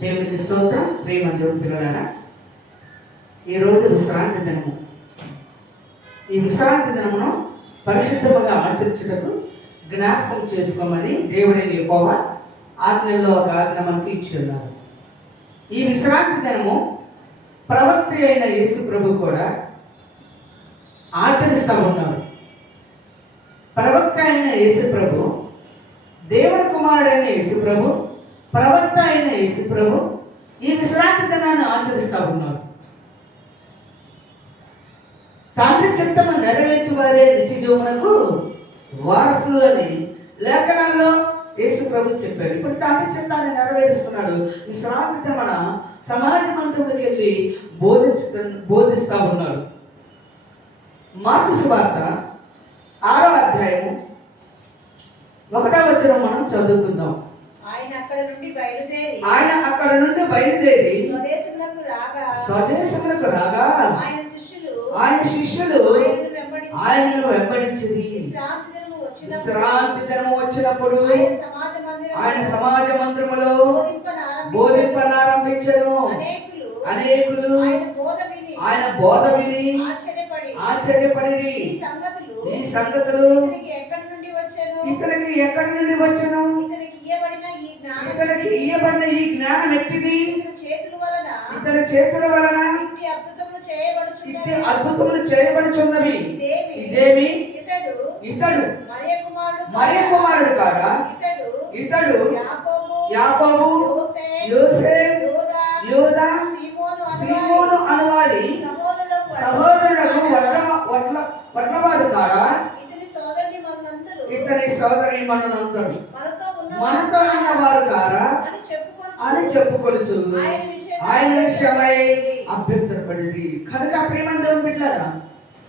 దేవుని స్తోత్రం ప్రేమ దేవుని పిల్లలారా. ఈరోజు విశ్రాంతి దినము. ఈ విశ్రాంతి దినమును పరిశుద్ధముగా ఆచరించుటకు జ్ఞాపకం చేసుకోమని దేవుడైన ఎక్కువ ఆజ్ఞల్లో ఒక ఆజ్ఞ మనకి ఇచ్చి ఉన్నారు. ఈ విశ్రాంతి దినము ప్రవక్త అయిన యేసు ప్రభు కూడా ఆచరిస్తూ ఉన్నారు. ప్రవక్త అయిన యేసు ప్రభు దేవుని కుమారుడైన యేసు ప్రభు ప్రవక్త అయిన యేసు ప్రభు ఈ విశ్రాంతి దినాన్ని ఆచరిస్తూ ఉన్నారు తండ్రి చిత్తము నెరవేర్చి వారే నిత్య జీవనకు వారసులు అని లేఖనాల్లో యేసు ప్రభు చెప్పారు ఇప్పుడు తండ్రి చిత్తాన్ని నెరవేరుస్తున్నాడు. విశ్రాంతి దినమున సమాజ మంత్రులకు వెళ్ళి బోధించు బోధిస్తూ ఉన్నారు మార్పు వార్త ఆరో అధ్యాయము ఒకటో వచ్చిన మనం చదువుకుందాం. అక్కడ నుండి బయలుదేరి ఆయన అక్కడ నుండి బయలుదేరి స్వదేశములకు రాగా స్వదేశములకు రాగా ఆయన శిష్యులు ఆయన శిష్యులు ఆయనను వెంబడించి ఆయనను వెంబడించింది విశ్రాంతి దినము వచ్చినప్పుడు ఆయన సమాజ మందిరములో బోధింపనారంభించను. అనేకులు ఆయన బోధ విని ఆశ్చర్యపడి ఈ సంగతులు ఇతనికి ఎక్కడి నుండి వచ్చాను? ఇతనికి ఎక్కడి నుండి వచ్చను? ఇతనికి ఇయ్యబడిన ఈ జ్ఞానం ఇతనికి ఇయ్యబడిన ఈ జ్ఞానం ఎట్టిది? చేతుల వలన ఇతని చేతుల వలన అద్భుతములు చేయబడుచున్నవి. అద్భుతములు చేయబడుచున్నవి. ఇదేమి? ఇతడు ఇతడు. మరియ కుమారుడు మరియ కుమారుడు కాదా? ఇతడు ఇతడు యాకోబు యాకోబు యోసే యోదా సీమోను సీమోను అనువారి అనువారి సహోదరులకు సహోదరులకు వడ్ల వడ్ల వడ్లవాడు కాడా ఇతని సోదరుని మనందరూ ఇతని సోదరి మనందరూ మనతో ఉన్న మనతో ఉన్న వారు కారా అని చెప్పుకొనుచు ఆయన విషయమై అభ్యంతరపడింది. కనుక ప్రేమంతో బిడ్డారా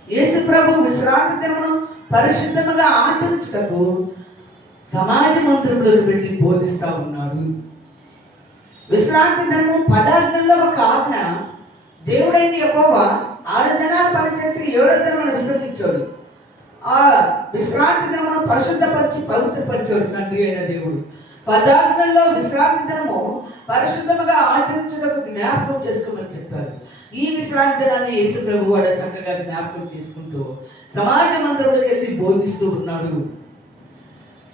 యేసు ప్రభు విశ్రాంతి దినమును పరిశుద్ధముగా ఆచరించుటకు సమాజ మందిరంలోకి వెళ్ళి బోధిస్తూ ఉన్నారు. విశ్రాంతి దినము పదార్థంలో ఒక ఆజ్ఞ దేవుడైన యెహోవా ఆరు దినాలు పనిచేసి ఏడో దినమును విశ్రమించాడు. ఆ విశ్రాంతి దినమును పరిశుద్ధపరిచి పవిత్రపరిచాడు తండ్రి అయిన దేవుడు. పదార్థంలో విశ్రాంతి దినము పరిశుద్ధముగా ఆచరించడానికి జ్ఞాపకం చేసుకోమని చెప్తారు ఈ విశ్రాంతి దినాన్ని యేసు ప్రభు వాడు చక్కగా జ్ఞాపకం చేసుకుంటూ సమాజ మందిరంలోకి వెళ్ళి బోధిస్తూ ఉన్నాడు.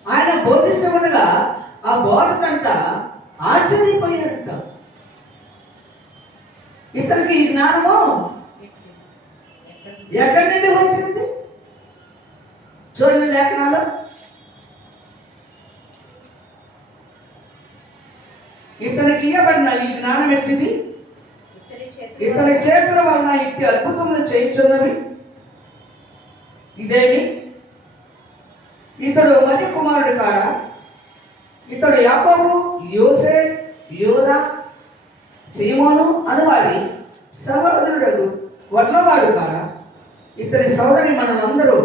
ఆయన బోధిస్తూ ఉండగా ఆ బోధకంట ఆశ్చర్యపోయారంట. ఇతనికి ఈ జ్ఞానము ఎక్కడి నుండి వచ్చింది? చూడండి లేఖనాలు ఇతనికి ఇవ్వబడిన ఈ జ్ఞానం ఎట్టిది? ఇతని చేతుల వలన. ఇట్టి అద్భుతములు చేయించున్నవి. ఇదేమి? ఇతడు మరి కుమారుడు కాడా? ఇతడు యాకోబు యోసే యోధ సీమోను అనువారి సహోదరుడు వడ్లవాడు కారా ఇతని సోదరి మనలందరూ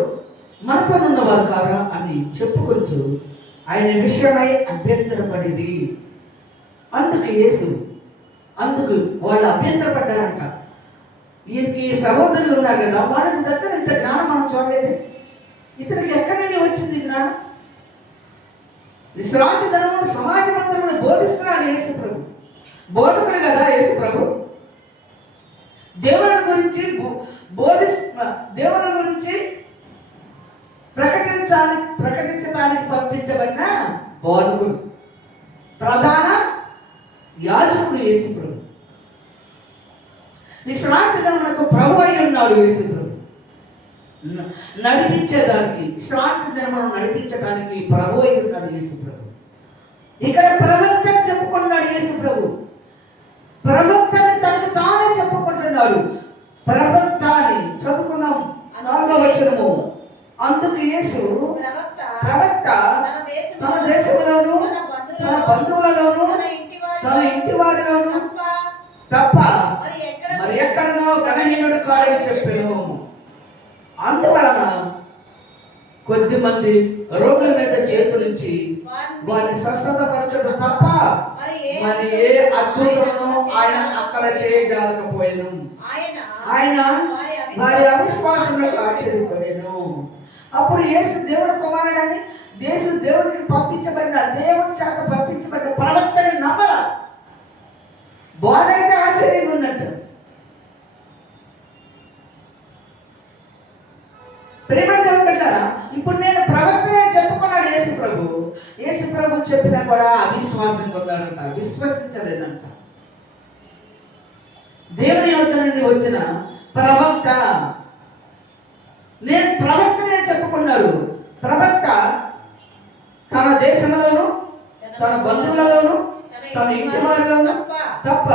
మనతో ఉన్నవారు కారా అని చెప్పుకొచ్చు ఆయన విషయమై అభ్యంతరపడింది. అందుకు యేసు అందుకు వాళ్ళు అభ్యంతరపడ్డారంట. ఈయనకి సహోదరులు ఉన్నారు కదా వాళ్ళకి దగ్గర ఇంత జ్ఞానం మనం చూడలేదు. ఇతనికి ఎక్కడి నుండి వచ్చింది జ్ఞానం? విశ్రాంతి ధర్మం సమాజ మందిరంలో బోధిస్తున్నాడు యేసు ప్రభు. బోధకుడు కదా యేసు ప్రభు. దేవుని గురించి బో- బోధి దేవుని గురించి ప్రకటించాలి ప్రకటించడానికి పంపించబడిన బోధకుడు. యాజకుడు యేసు ప్రభు అయి ఉన్నాడు యేసు ప్రభు న- నడిపించేదానికి విశ్రాంతి దినమును నడిపించడానికి ప్రభు అయి ఉన్నాడు యేసు ప్రభు ఇక్కడ ప్రవక్త చెప్పుకున్నాడు యేసు ప్రభు ప్రవక్తని తనకు తానే చెప్పుకుంటున్నాడు. ప్రవక్త అని చదువుకున్నాం నాలుగో వచనము. అందుకు యేసు ప్రవక్త ప్రవక్త తన దేశంలోను తన బంధువులలోను బంధువులలోను తన ఇంటి తన ఇంటి వారిలోను తప్ప తప్ప మరి ఎక్కడ మరి ఎక్కడనో గణహీనుడు కాడని చెప్పాను అందువలన కొద్ది మంది రోగుల మీద చేతులుంచి వారిని స్వస్థత పరచడం తప్ప మరి ఏ అద్భుతమును ఆయన అక్కడ చేయజాలకపోయాను ఆయన వారి అవిశ్వాసంలో ఆశ్చర్యపడాను అప్పుడు యేసు దేవుడు కుమారుడని దేశం దేవుడికి పంపించబడిన దేవుని చేత పంపించబడిన ప్రవక్తని నమ్మల బోధ అయితే ఆశ్చర్యంగా ఉందంట ప్రేమ పెట్టారా ఇప్పుడు నేను ప్రవక్తనే చెప్పుకున్నాడు యేసు ప్రభు. యేసు ప్రభు చెప్పినా కూడా అవిశ్వాసంగా ఉన్నారంట విశ్వసించలేదంట. దేవుని యొక్క నుండి వచ్చిన ప్రవక్త నేను ప్రవక్త నేను చెప్పుకున్నాడు. ప్రవక్త తన దేశంలోను తన బంధువులలోను తన ఇంటి వారిలోను తప్ప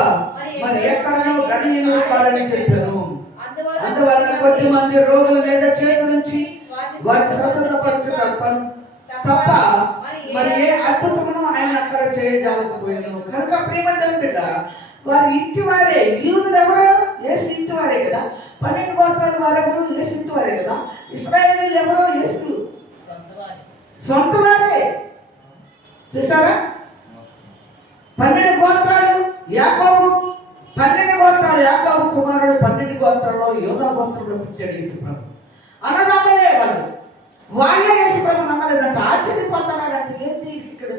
మరి ఎక్కడనో గణనీయులు కాదని చెప్పాను. అందువలన కొద్ది మంది రోగుల మీద చేతి నుంచి వారి స్వస్థతపరచు తప్ప మరి ఏ అద్భుతమును ఆయన అక్కడ చేయజాలకపోయాను. కనుక ప్రేమంటే బిడ్డ వారి ఇంటి వారే యూదులు ఎవరో? ఏసు ఇంటి వారే కదా. పన్నెండు గోత్రాల వారెవరు ఏసు ఇంటి వారే కదా. ఇస్రాయేలీలు ఎవరో? ఏసు సొంత వారే. చూసారా? పన్నెండు గోత్రాలు యాకోబు. పన్నెండు గోత్రాలు యాకోబు కుమారుడు పన్నెండు గోత్రంలో యోగా గోత్రంలో పుట్టాడు యేసుప్రభు అన్నదమ్మలే వాళ్ళు. వాళ్ళే యేసుప్రభు నమ్మలేదంట. ఆశ్చర్యపోతున్నాడంట ఏంటి ఇక్కడ?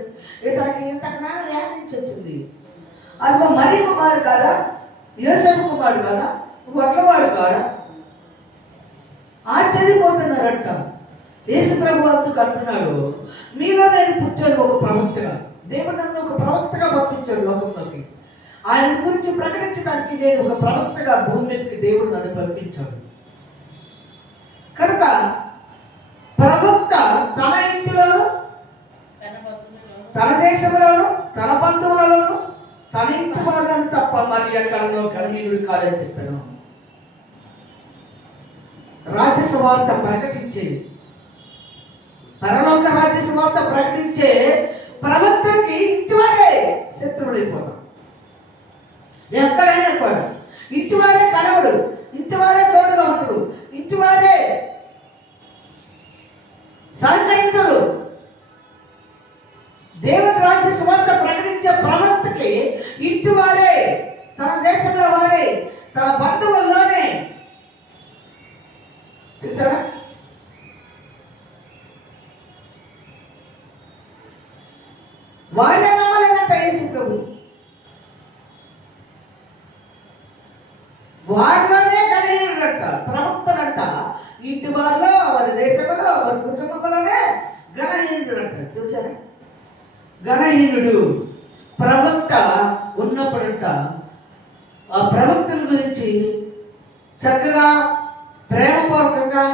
ఇతనికి ఇంతకన్నా వ్యాధి నుంచి వచ్చింది. అదిగో మరీ కుమారు కాదా? యోసేపు కుమారుడు కాదా? వడ్లవాడు కాదా? ఆశ్చర్యపోతున్నారంట. యేసుప్రభు అందుకు అంటున్నాడు మీలో నేను పుట్టాడు ఒక ప్రవక్తగా. దేవుడు నన్ను ఒక ప్రవక్తగా పంపించాడు లోకంలోకి. ఆయన గురించి ప్రకటించడానికి నేను ఒక ప్రవక్తగా భూమి మీదకి దేవుడు నన్ను పంపించాడు. కనుక ప్రవక్త తన ఇంటిలోను తన దేశంలోను తన బంధువులలోను తన ఇంటి వాళ్ళను తప్ప మరి ఎక్కడనో గణనీయుడు కాదని చెప్పాను. రాజ్యసవార్త ప్రకటించే పరలోక రాజ్యసవార్త ప్రకటించే ప్రవక్తకి ఇంటివారే శత్రువులైపోతాం ఎక్కడైనా కూడా ఇంటివారే కడవరు ఇంటివారే తోడుగా ఉండరు ఇంటివారే సహకరించరు. దేవుని రాజ్య సువార్త ప్రకటించే ప్రవక్తకి ఇంటి వారే తన దేశంలో వారే తన బంధువుల్లోనే. చూసారా? వాళ్ళే నమ్మలేదంట యేసు ప్రభు. వారిలోనే కనీయుడంట ప్రవక్తనంట ఇంటి వారిలో వారి దేశంలో వారి కుటుంబంలోనే గణహీనుడు అంటారు చూసారా గణహీనుడు ప్రవక్త ఉన్నప్పుడంట ఆ ప్రవక్తల గురించి చక్కగా ప్రేమపూర్వకంగా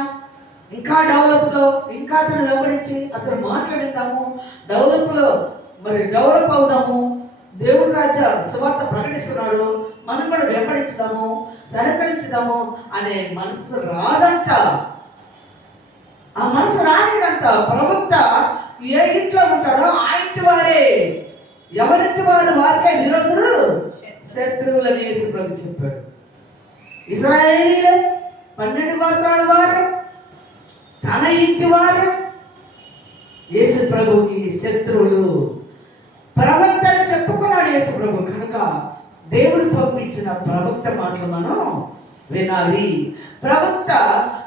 ఇంకా డెవలప్లో ఇంకా అతను వెంబడించి అతను మాట్లాడతాము డెవలప్లో మరి డెవలప్ అవుదాము. దేవుడు రాజ్య సువార్త ప్రకటిస్తున్నాడు. మనం కూడా వెంబడించుదాము సహకరించుదాము అనే మనసు రాదంట. ఆ మనసు రానిదంట ప్రవక్త ఏ ఇంట్లో ఉంటాడో ఆ ఇంటి వారే. ఎవరింటి వారు? వారికే విరోధులు. శత్రువులని యేసు ప్రభు చెప్పాడు. ఇజ్రాయేలీలే పన్నెండు గోత్రాల వారే. తన ఇంటి వారే. యేసు ప్రభుకి శత్రువులు. ప్రవక్తలు చెప్పుకున్నాడు యేసు ప్రభు. కనుక దేవుడు పంపించిన ప్రవక్త మాటలు మనం వినాలి. ప్రవక్త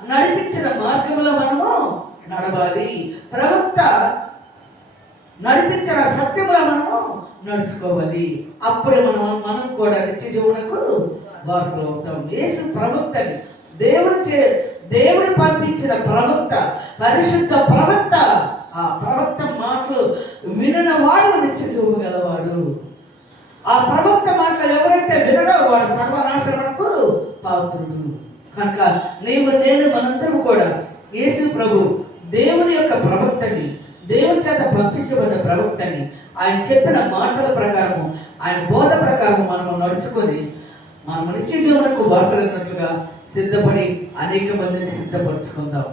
నడిపించిన మార్గంలో మనము నడవాలి. ప్రవక్త నడిపించిన సత్యంలో మనము నడుచుకోవాలి. అప్పుడే మనం మనం కూడా నిత్య జీవునకు వారసులు అవుతాం. యేసు ప్రవక్తని దేవుడు చే దేవుడు పంపించిన ప్రవక్త పరిశుద్ధ ప్రవక్త ఆ ప్రవక్త మాటలు వినన వాడు నిత్య జీవము గలవాడు. ఆ ప్రవక్త మాటలు ఎవరైతే వినడో వాడు సర్వనాశనకు పాత్రుడు. కనుక నీవు నేను మనందరం కూడా యేసు ప్రభు దేవుని యొక్క ప్రవక్తని దేవుని చేత పంపించబడిన ప్రవక్తని ఆయన చెప్పిన మాటల ప్రకారము ఆయన బోధ ప్రకారం మనం నడుచుకొని మనము నిత్య జీవనకు వారసలైనట్లుగా సిద్ధపడి అనేక మందిని సిద్ధపరచుకుందాం.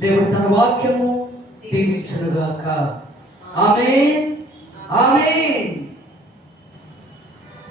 దేవుడు తన వాక్యము దీవించునుగాక. ఆమె ఆమె